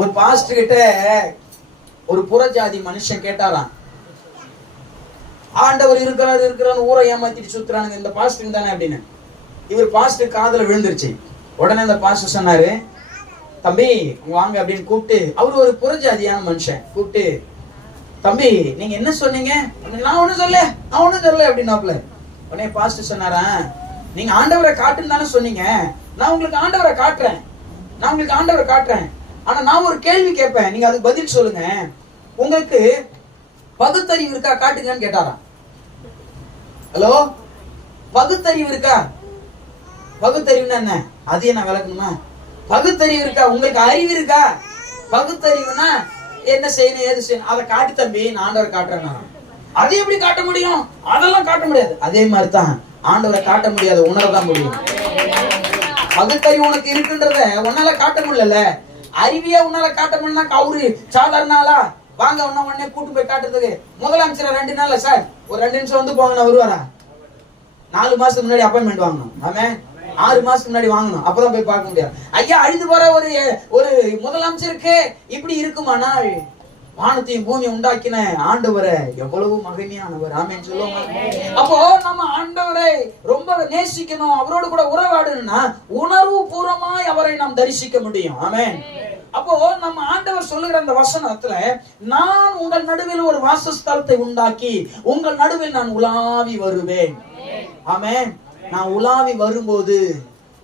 ஒரு பாஸ்டர் கிட்ட ஒரு புறஜாதி மனுஷன் கேட்டாராம். ஆண்டவர் இருக்கிறாரு இருக்கிறான்னு ஊரை ஏமாத்திட்டு சுத்துறானுங்க இந்த பாஸ்டர் தானே அப்படின்னு. இவர் பாஸ்டர் காதுல விழுந்துருச்சு. உடனே இந்த பாஸ்டர் சொன்னாரு தம்பி வாங்க அப்படின்னு கூப்பிட்டு அவர் ஒரு புறஜாதியான மனுஷன். கூப்பிட்டு தம்பி நீங்க என்ன சொன்னீங்க? நான் ஒண்ணும் சொல்ல நான் ஒண்ணும் சொல்ல அப்படின்னாப்ல உடனே பாஸ்டர் சொன்னாரா நீங்க ஆண்டவரை காட்டுன்னு தானே சொன்னீங்க. நான் உங்களுக்கு ஆண்டவரை காட்டுறேன். நான் உங்களுக்கு ஆண்டவரை காட்டுறேன். ஆனா நான் ஒரு கேள்வி கேட்பேன். நீங்க அதுக்கு பதில் சொல்லுங்க. உங்களுக்கு பகுத்தறிவு இருக்கா? காட்டுங்கன்னு கேட்டாராம். ஹலோ? பகுத்தறிவு இருக்கா? பகுத்தறிவுன்னா என்ன? அதையும் நான் விளக்கணுமா? பகுத்தறிவு இருக்கா? உங்களுக்கு அறிவு இருக்கா? பகுத்தறிவுனா என்ன செய்யணும் ஏது செய்யணும்? அதை காட்டு தம்பி நான் ஆண்டவரை காட்டுறேன் அதை எப்படி காட்ட முடியும்? அதெல்லாம் காட்ட முடியாது. அதே மாதிரி தான் ஆண்டவரை காட்ட முடியாது உணரதான் முடியும். பகுத்தறிவு உனக்கு இருக்குன்றத உன்னால காட்ட முடியல அறிவியே உன்னால காட்ட முடியலனா அவரு சாதாரண ஆளா வாங்க உன்ன உடனே கூட்டு போய் காட்டுறதுக்கு. முதலமைச்சர் ரெண்டு நாள்ல சார் ஒரு ரெண்டு நிமிஷம் வந்து போங்கண்ணா வருவாரா நாலு மாசத்துக்கு முன்னாடி அப்பாயின்மெண்ட் வாங்கணும். ஆமே? ஆறு மாசத்துக்கு முன்னாடி வாங்கணும். அப்பதான் போய் பார்க்க முடியாது ஐயா அழிந்து போற ஒரு ஒரு முதலமைச்சருக்கு இப்படி இருக்குமானால் வானத்தையும் பூமியை உண்டாக்கின ஆண்டவரை எவ்வளவு மகிமையானவர். ஆமேன்னு சொல்லுவாங்க அப்போ நம்ம ஆண்டவரை ரொம்ப நேசிக்கணும். அவரோடு கூட உறவாடணும்னா உணர்வு பூர்வமாய் அவரை நாம் தரிசிக்க முடியும். ஆமேன். அப்போ நம்ம ஆண்டவர் சொல்லுகிற அந்த வசனத்துல நான் உங்கள் நடுவில் ஒரு வாசஸ்தலத்தை உண்டாக்கி உங்கள் நடுவில் நான் உலாவி வருவேன். ஆமே நான் உலாவி வரும்போது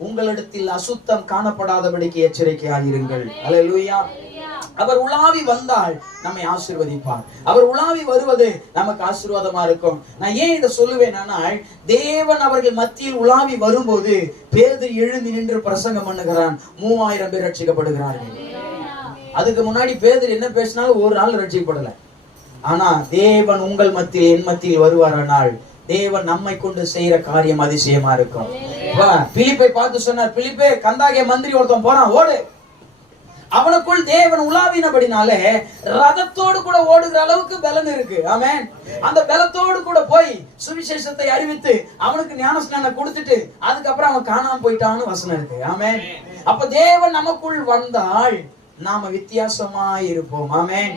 உங்களிடத்தில் அசுத்தம் காணப்படாதபடிக்கு எச்சரிக்கையாயிருங்கள் அல்லேலூயா அவர் உலாவி வந்தால் நம்மை ஆசிர்வதிப்பார். அவர் உலாவி வருவது நமக்கு ஆசீர்வாதமா இருக்கும். நான் ஏன் இதை சொல்லுவேனால் தேவன் அவர்கள் மத்தியில் உலாவி வரும்போது பேதர் எழுந்து நின்று பிரசங்கம் பண்ணுகிறான். மூவாயிரம் பேர் ரட்சிக்கப்படுகிறார்கள். அதுக்கு முன்னாடி பேதர் என்ன பேசினாலும் ஒரு நாள் ரட்சிக்கப்படல. ஆனா தேவன் உங்கள் மத்தியில் என் மத்தியில் வருவாரானால் தேவன் நம்மை கொண்டு செய்யற காரியம் அதிசயமா இருக்கும். பிலிப்பை பார்த்து சொன்னார் பிலிப்பே கந்தாகிய மந்திரி ஒருத்தன் போறான் ஓடு. அவனுக்குள் தேவன் உலாவினபடினாலே ரதத்தோடு கூட ஓடுகிற அளவுக்கு பலன் இருக்கு. ஆமேன். அந்த பலத்தோடு கூட போய் சுவிசேஷத்தை அறிவித்து அவனுக்கு ஞானஸ்நானம் கொடுத்துட்டு அதுக்கப்புறம் அவன் காணாம போயிட்டான்னு வசனம் இருக்கு. ஆமேன். அப்ப தேவன் நமக்குள் வந்தால் நாம வித்தியாசமா இருப்போம் ஆமென்.